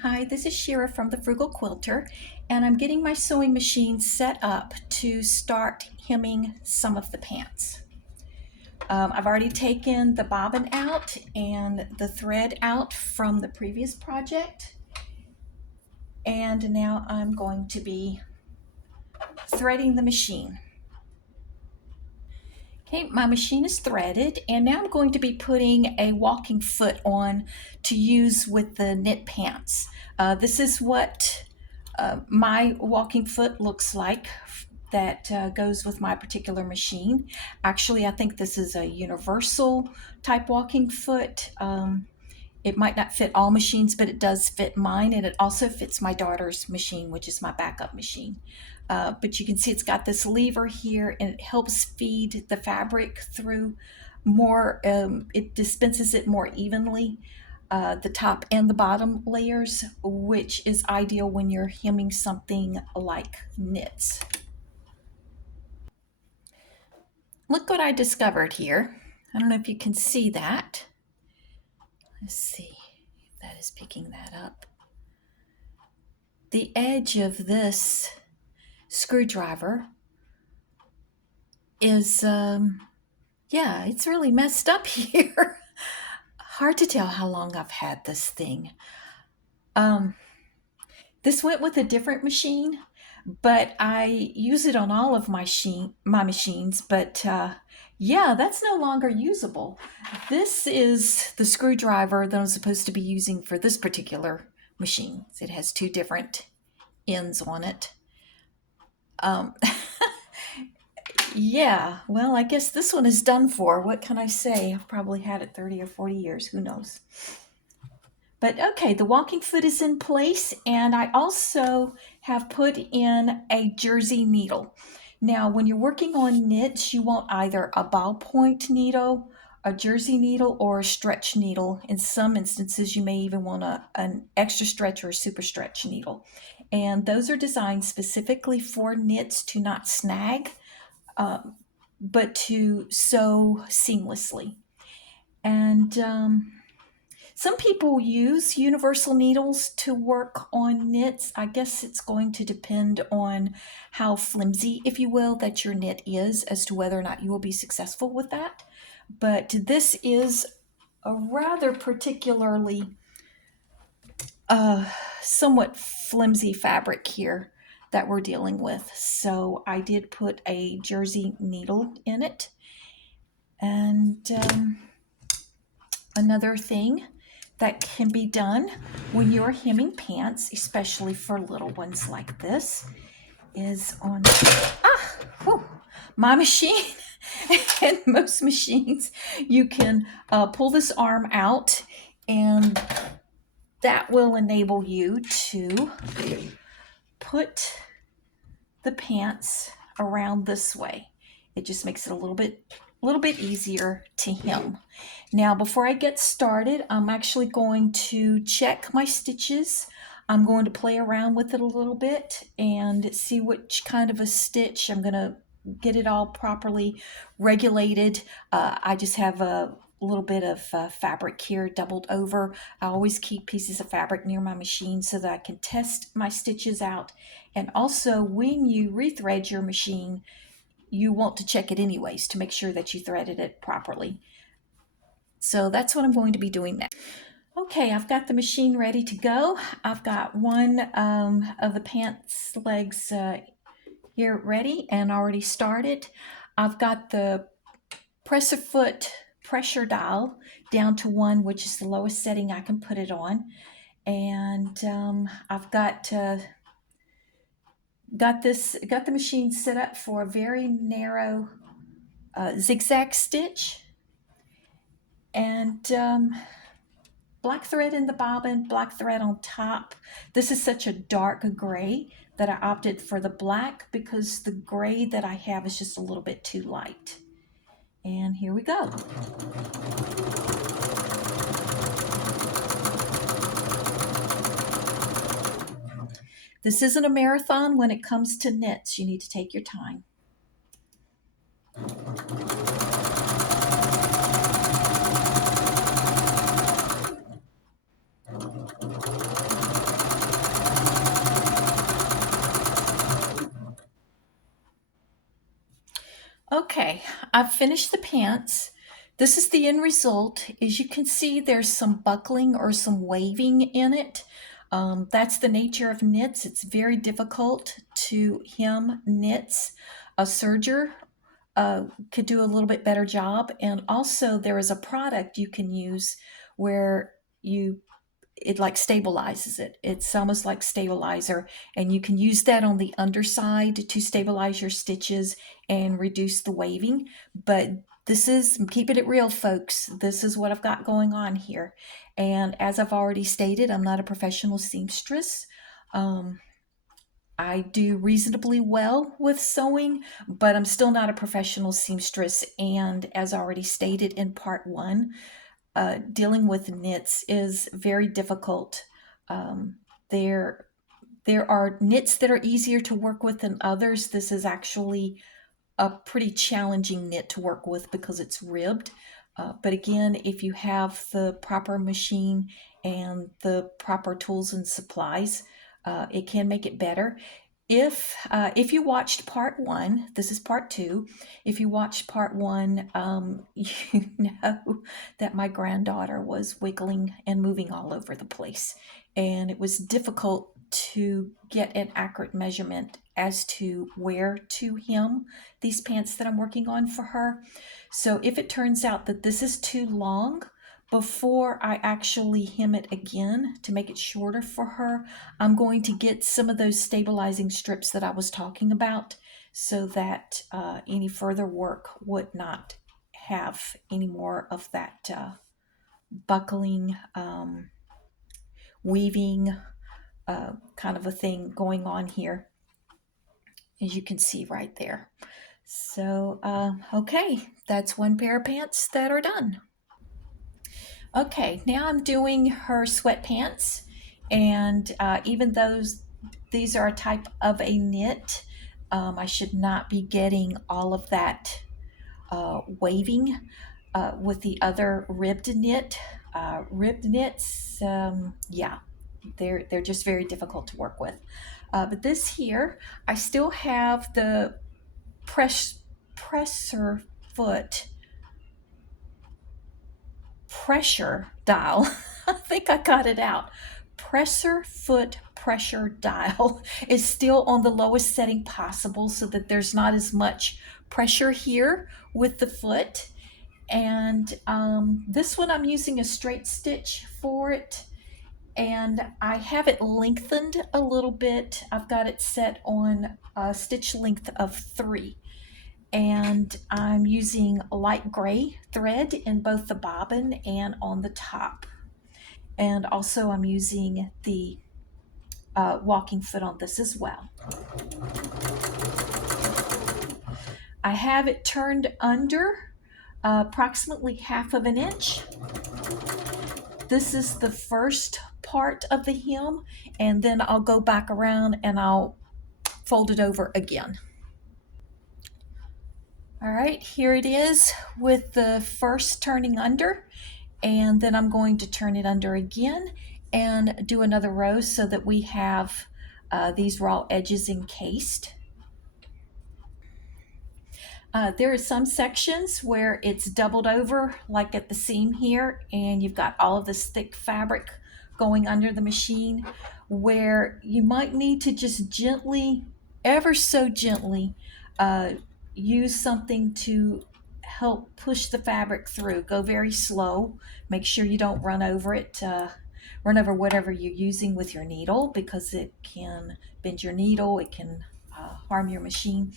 Hi, this is Shira from the Frugal Quilter, and I'm getting my sewing machine set up to start hemming some of the pants. I've already taken the bobbin out and the thread out from the previous project, and now I'm going to be threading the machine. Okay, my machine is threaded, and now I'm going to be putting a walking foot on to use with the knit pants. This is what my walking foot looks like that goes with my particular machine. Actually, I think this is a universal type walking foot. It might not fit all machines, but it does fit mine, and it also fits my daughter's machine, which is my backup machine. But you can see it's got this lever here, and it helps feed the fabric through more. It dispenses it more evenly, the top and the bottom layers, which is ideal when you're hemming something like knits. Look what I discovered here. I don't know if you can see that. Let's see if that is picking that up. The edge of this screwdriver is, it's really messed up here. Hard to tell how long I've had this thing. This went with a different machine, but I use it on all of my machines, but that's no longer usable. This is the screwdriver that I'm supposed to be using for this particular machine. It has two different ends on it. I guess this one is done for. What can I say? I've probably had it 30 or 40 years. Who knows? But okay, the walking foot is in place, and I also have put in a jersey needle. Now, when you're working on knits, you want either a ballpoint needle, a jersey needle, or a stretch needle. In some instances, you may even want an extra stretch or a super stretch needle. And those are designed specifically for knits to not snag, but to sew seamlessly. And some people use universal needles to work on knits. I guess it's going to depend on how flimsy, if you will, that your knit is as to whether or not you will be successful with that. But this is a rather particularly somewhat flimsy fabric here that we're dealing with. So I did put a jersey needle in it. And another thing that can be done when you're hemming pants, especially for little ones like this, is on my machine and most machines, you can pull this arm out, and that will enable you to put the pants around this way. It just makes it a little bit easier to hem. Now, before I get started, I'm actually going to check my stitches. I'm going to play around with it a little bit and see which kind of a stitch. I'm going to get it all properly regulated. I just have a little bit of fabric here doubled over. I always keep pieces of fabric near my machine so that I can test my stitches out. And also, when you rethread your machine, you want to check it anyways to make sure that you threaded it properly. So that's what I'm going to be doing next. Okay, I've got the machine ready to go. I've got one of the pants legs here ready and already started. I've got the presser foot pressure dial down to 1, which is the lowest setting I can put it on. And I've got the machine set up for a very narrow zigzag stitch, and black thread in the bobbin, black thread on top. This is such a dark gray that I opted for the black because the gray that I have is just a little bit too light. And here we go. This isn't a marathon when it comes to knits. You need to take your time. Okay, I've finished the pants. This is the end result. As you can see, there's some buckling or some waving in it. That's the nature of knits. It's very difficult to hem knits. A serger could do a little bit better job. And also, there is a product you can use where you it like stabilizes it. It's almost like stabilizer, and you can use that on the underside to stabilize your stitches and reduce the waving. But this is, I'm keeping it real, folks. This is what I've got going on here. And as I've already stated, I'm not a professional seamstress. Um, I do reasonably well with sewing, but I'm still not a professional seamstress. And as already stated in part one, dealing with knits is very difficult. Um, there, there are knits that are easier to work with than others. This is actually a pretty challenging knit to work with because it's ribbed. But again, if you have the proper machine and the proper tools and supplies, it can make it better. If you watched part one, this is part two. If you watched part one, you know that my granddaughter was wiggling and moving all over the place, and it was difficult to get an accurate measurement as to where to hem these pants that I'm working on for her. So if it turns out that this is too long, before I actually hem it again to make it shorter for her, I'm going to get some of those stabilizing strips that I was talking about so that any further work would not have any more of that buckling, weaving kind of a thing going on here, as you can see right there. So, okay, that's one pair of pants that are done. Okay, now I'm doing her sweatpants, and even though these are a type of a knit, I should not be getting all of that waving with the other ribbed knit. Ribbed knits, yeah, they're just very difficult to work with. But this here, I still have the presser foot pressure dial. I think I got it out. Presser foot pressure dial is still on the lowest setting possible so that there's not as much pressure here with the foot. And this one I'm using a straight stitch for it, and I have it lengthened a little bit. I've got it set on a stitch length of 3, and I'm using light gray thread in both the bobbin and on the top. And also I'm using the walking foot on this as well. I have it turned under approximately 1/2 inch. This is the first part of the hem, and then I'll go back around and I'll fold it over again. All right, here it is with the first turning under, and then I'm going to turn it under again and do another row so that we have these raw edges encased. There are some sections where it's doubled over, like at the seam here, and you've got all of this thick fabric going under the machine, where you might need to just gently, ever so gently, use something to help push the fabric through. Go very slow. Make sure you don't run over it, run over whatever you're using with your needle, because it can bend your needle, it can harm your machine.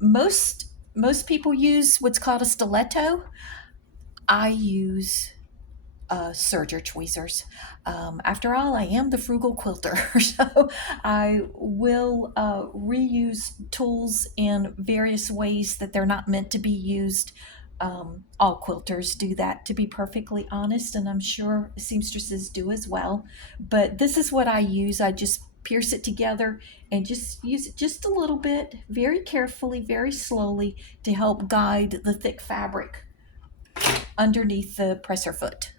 Most people use what's called a stiletto. I use serger tweezers. After all, I am the frugal quilter, so I will reuse tools in various ways that they're not meant to be used. All quilters do that, to be perfectly honest, and I'm sure seamstresses do as well. But this is what I use. I just pierce it together and just use it just a little bit, very carefully, very slowly, to help guide the thick fabric underneath the presser foot.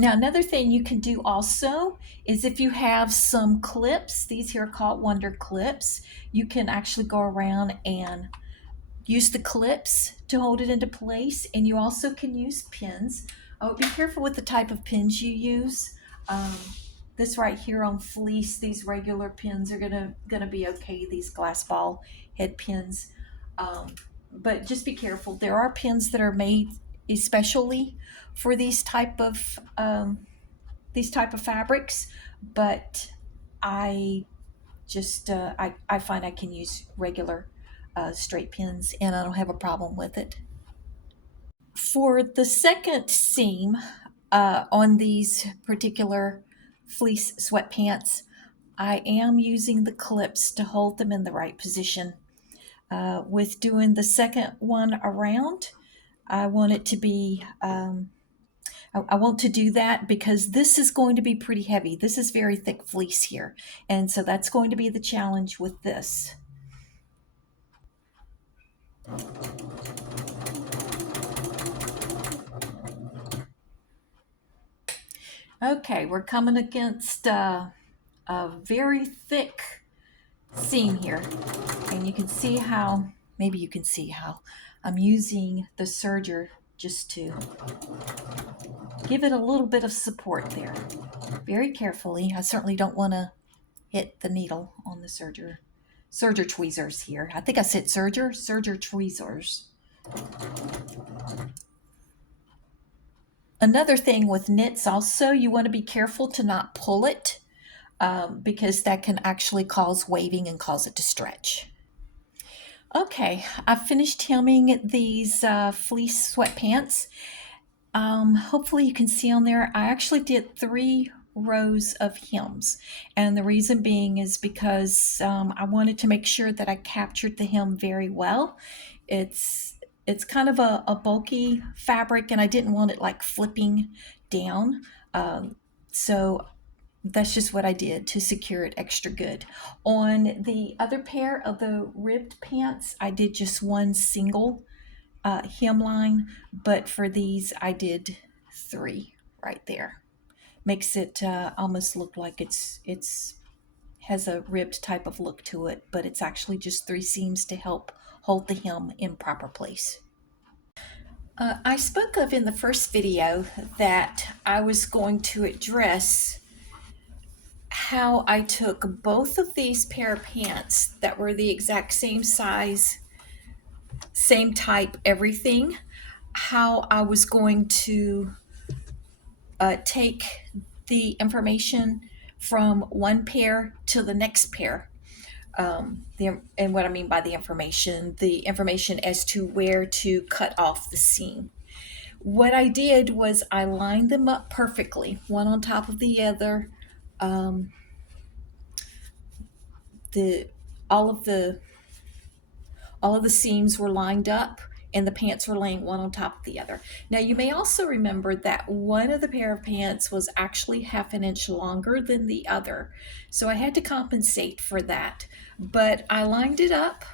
Now, another thing you can do also is if you have some clips, these here are called Wonder clips, you can actually go around and use the clips to hold it into place, and you also can use pins. Oh, be careful with the type of pins you use. This right here on fleece, these regular pins are gonna be okay. These glass ball head pins, but just be careful. There are pins that are made especially for these type of fabrics, but I I find I can use regular straight pins, and I don't have a problem with it. For the second seam on these particular fleece sweatpants, I am using the clips to hold them in the right position. With doing the second one around, I want it to be, I want to do that because this is going to be pretty heavy. This is very thick fleece here. And so that's going to be the challenge with this. Okay, we're coming against a very thick seam here. And you can see how, maybe you can see how I'm using the serger just to give it a little bit of support there. Very carefully. I certainly don't want to hit the needle on the serger tweezers here. I think I said serger tweezers. Another thing with knits also, you want to be careful to not pull it because that can actually cause waving and cause it to stretch. Okay, I've finished hemming these fleece sweatpants. Hopefully you can see on there, I actually did 3 rows of hems, and the reason being is because I wanted to make sure that I captured the hem very well. It's kind of a bulky fabric, and I didn't want it like flipping down, so that's just what I did to secure it extra good. On the other pair of the ribbed pants, I did just one single hemline, but for these I did 3 right there. Makes it almost look like it's has a ribbed type of look to it, but it's actually just 3 seams to help hold the hem in proper place. I spoke of in the first video that I was going to address how I took both of these pair of pants that were the exact same size, same type, everything, how I was going to take the information from one pair to the next pair. And what I mean by the information as to where to cut off the seam. What I did was I lined them up perfectly, one on top of the other. All of the seams were lined up, and the pants were laying one on top of the other. Now you may also remember that one of the pair of pants was actually 1/2 inch longer than the other, so I had to compensate for that. But I lined it up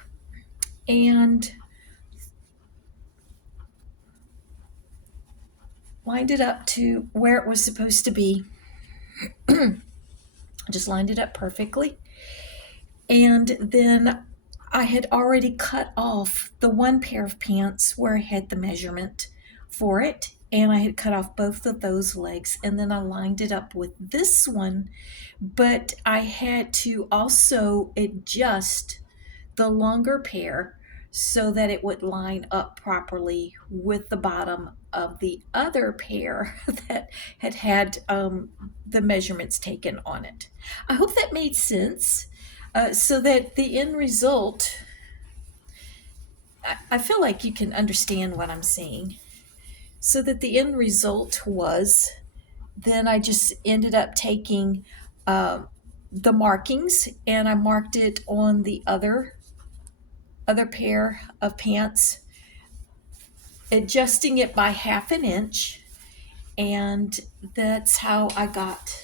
and lined it up to where it was supposed to be. Just lined it up perfectly. And then I had already cut off the one pair of pants where I had the measurement for it, and I had cut off both of those legs, and then I lined it up with this one, but I had to also adjust the longer pair so that it would line up properly with the bottom of the other pair that had the measurements taken on it. I hope that made sense. So that the end result, I feel like you can understand what I'm saying. So that the end result was, then I just ended up taking the markings, and I marked it on the other pair of pants, adjusting it by 1/2 inch, and that's how I got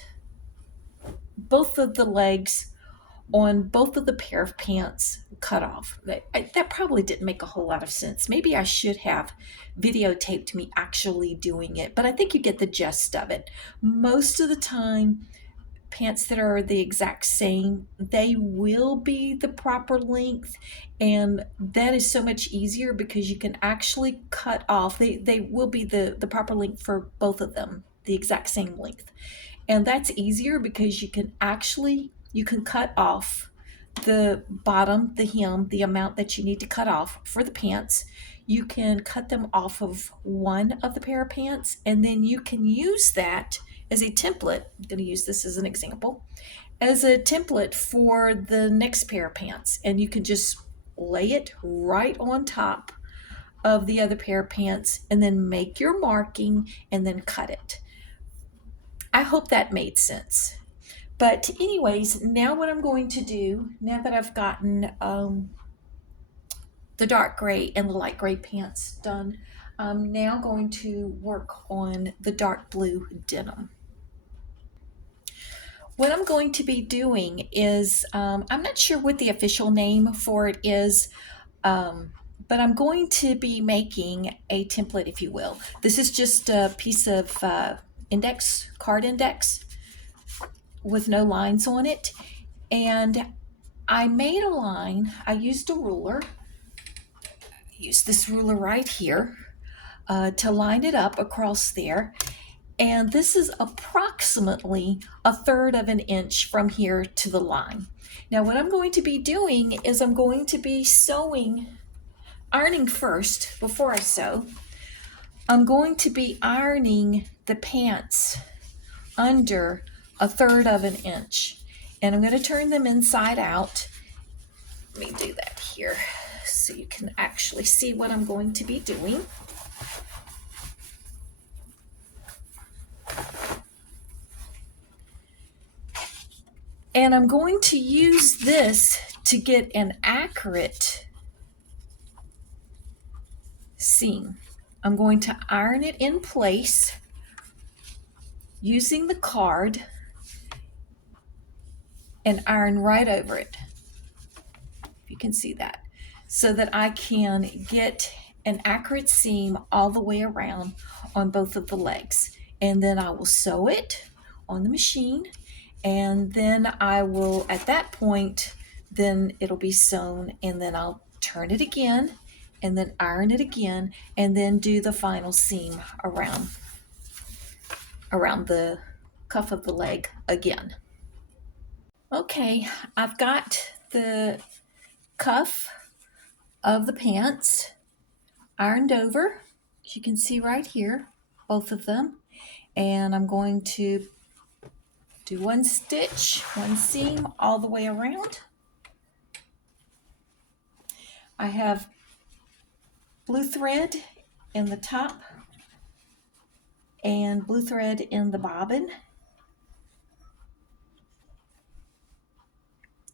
both of the legs on both of the pair of pants cut off. That probably didn't make a whole lot of sense. Maybe I should have videotaped me actually doing it, but I think you get the gist of it. Most of the time, pants that are the exact same, they will be the proper length, and that is so much easier because you can actually cut off, they will be the proper length for both of them, the exact same length. And that's easier because you can cut off the bottom, the hem, the amount that you need to cut off for the pants. You can cut them off of one of the pair of pants, and then you can use that as a template. I'm going to use this as an example, as a template for the next pair of pants, and you can just lay it right on top of the other pair of pants and then make your marking and then cut it. I hope that made sense. But anyways, now what I'm going to do, now that I've gotten the dark gray and the light gray pants done, I'm now going to work on the dark blue denim. What I'm going to be doing is, I'm not sure what the official name for it is, but I'm going to be making a template, if you will. This is just a piece of card index with no lines on it. And I made a line. I used a ruler. Use this ruler right here to line it up across there. And this is approximately 1/3 of an inch from here to the line. Now what I'm going to be doing is I'm going to be ironing first before I sew. I'm going to be ironing the pants under 1/3 of an inch. And I'm going to turn them inside out. Let me do that here so you can actually see what I'm going to be doing. And I'm going to use this to get an accurate seam. I'm going to iron it in place using the card and iron right over it. You can see that, so that I can get an accurate seam all the way around on both of the legs. And then I will sew it on the machine, and then I will, at that point, then it'll be sewn, and then I'll turn it again and then iron it again, and then do the final seam around the cuff of the leg again. Okay, I've got the cuff of the pants ironed over, as you can see right here, both of them. And I'm going to do one stitch, one seam all the way around. I have blue thread in the top and blue thread in the bobbin.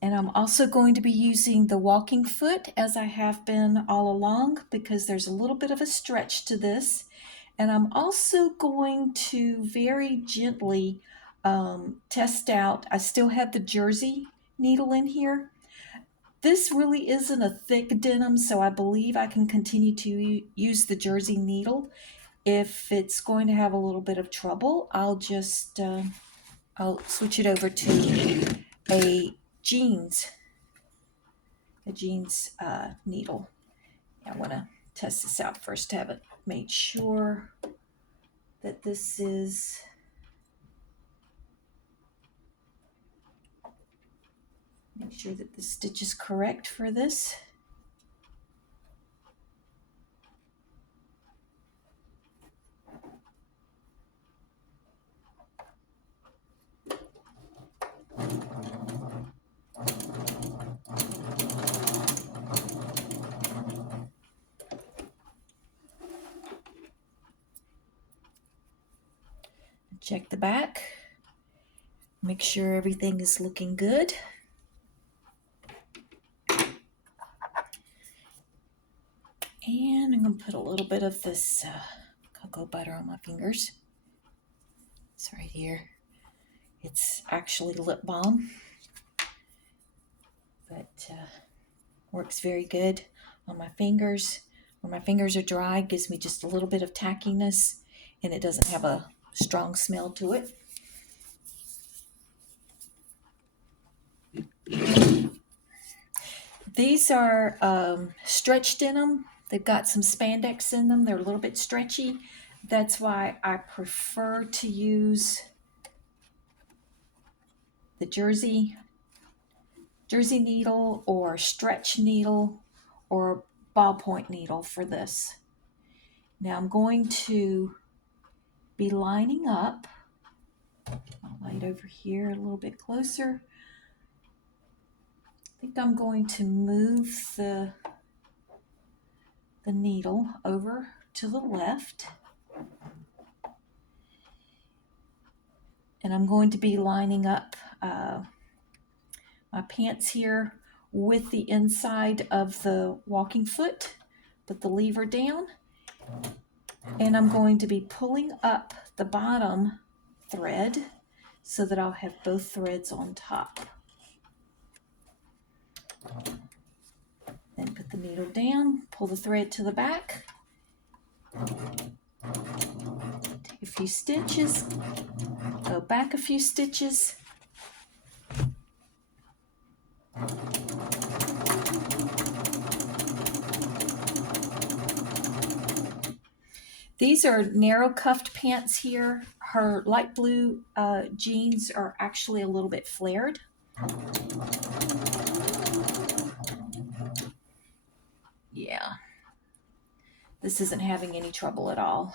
And I'm also going to be using the walking foot, as I have been all along, because there's a little bit of a stretch to this. And I'm also going to very gently test out. I still have the jersey needle in here. This really isn't a thick denim, so I believe I can continue to use the jersey needle. If it's going to have a little bit of trouble, I'll just I'll switch it over to a jeans needle. I want to test this out first. I haven't made sure that this is make sure that the stitch is correct for this. Check the back, make sure everything is looking good. And I'm going to put a little bit of this cocoa butter on my fingers. It's right here. It's actually lip balm, but works very good on my fingers. When my fingers are dry, it gives me just a little bit of tackiness, and it doesn't have a strong smell to it. These are stretch denim. They've got some spandex in them. They're a little bit stretchy. That's why I prefer to use the jersey needle or stretch needle or ballpoint needle for this. Now I'm going to be lining up. I'll light over here a little bit closer. I think I'm going to move the needle over to the left. And I'm going to be lining up my pants here with the inside of the walking foot. Put the lever down. And I'm going to be pulling up the bottom thread so that I'll have both threads on top. Then put the needle down, pull the thread to the back. Take a few stitches, go back a few stitches. These are narrow cuffed pants here. Her light blue jeans are actually a little bit flared. Yeah, this isn't having any trouble at all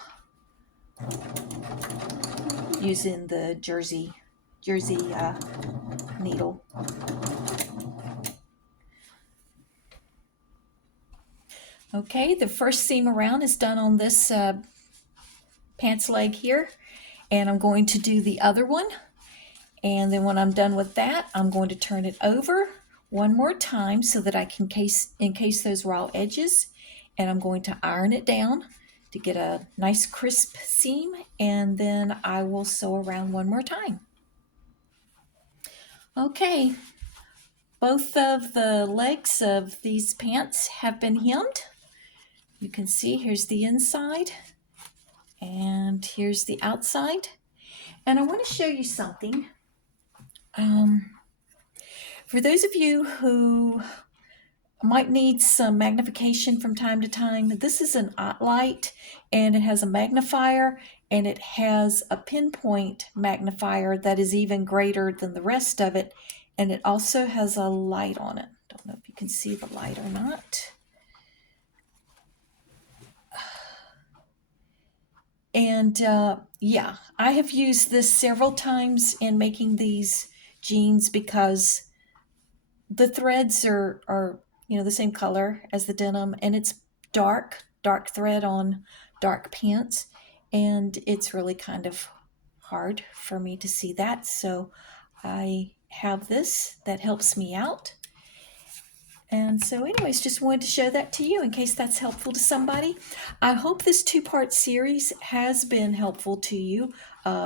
using the jersey needle. Okay, the first seam around is done on this pants leg here, and I'm going to do the other one, and then when I'm done with that, I'm going to turn it over one more time so that I can encase those raw edges, and I'm going to iron it down to get a nice crisp seam, and then I will sew around one more time. Okay, both of the legs of these pants have been hemmed. You can see here's the inside and here's the outside. And I want to show you something. For those of you who might need some magnification from time to time, this is an Ottlite, and it has a magnifier, and it has a pinpoint magnifier that is even greater than the rest of it, and it also has a light on it. Don't know if you can see the light or not. And yeah, I have used this several times in making these jeans because the threads are the same color as the denim, and it's dark thread on dark pants, and it's really kind of hard for me to see that. So I have this that helps me out. And so anyways, just wanted to show that to you in case that's helpful to somebody. I hope this two-part series has been helpful to you.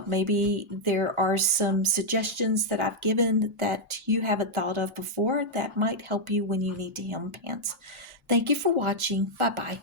Maybe there are some suggestions that I've given that you haven't thought of before that might help you when you need to hem pants. Thank you for watching. Bye-bye.